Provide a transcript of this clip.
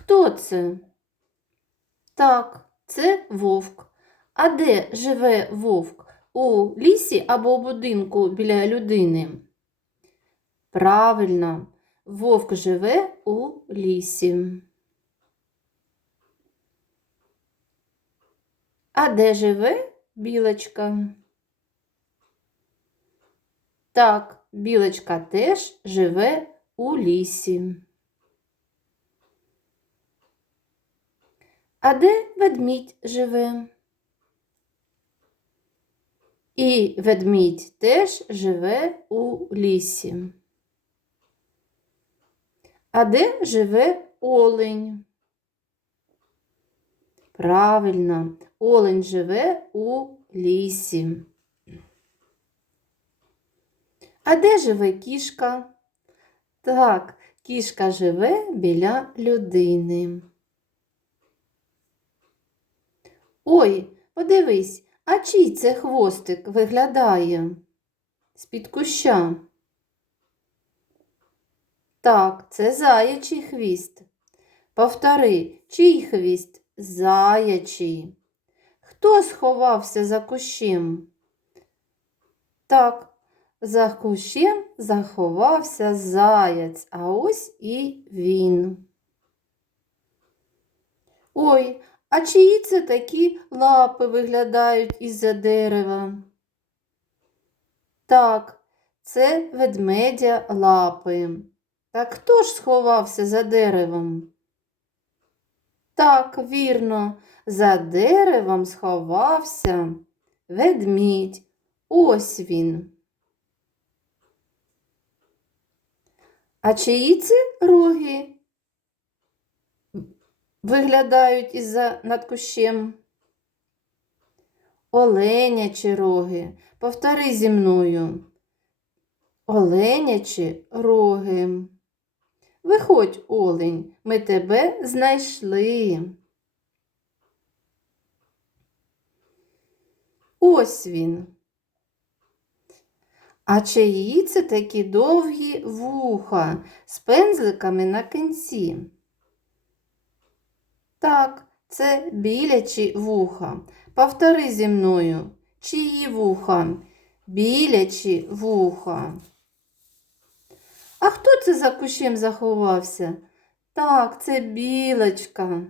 Хто це? Так, це вовк. А де живе вовк? У лісі або у будинку біля людини? Правильно, вовк живе у лісі. А де живе білочка? Так, білочка теж живе у лісі. А де ведмідь живе? І ведмідь теж живе у лісі. А де живе олень? Правильно, олень живе у лісі. А де живе кішка? Так, кішка живе біля людини. Ой, подивись, а чий це хвостик виглядає? З-під куща. Так, це заячий хвіст. Повтори, чий хвіст? Заячий. Хто сховався за кущем? Так, за кущем заховався заяць, а ось і він. Ой, а чиї це такі лапи виглядають із-за дерева? Так, це ведмедя лапи. Так хто ж сховався за деревом? Так, вірно, за деревом сховався ведмідь. Ось він. А чиї це роги виглядають із-за над кущем? Оленячі роги. Повтори зі мною. Оленячі роги. Виходь, олень, ми тебе знайшли. Ось він. А чиї це такі довгі вуха з пензликами на кінці? Так, це білячі вуха. Повтори зі мною. Чиї вуха? Білячі вуха. А хто це за кущем заховався? Так, це білочка.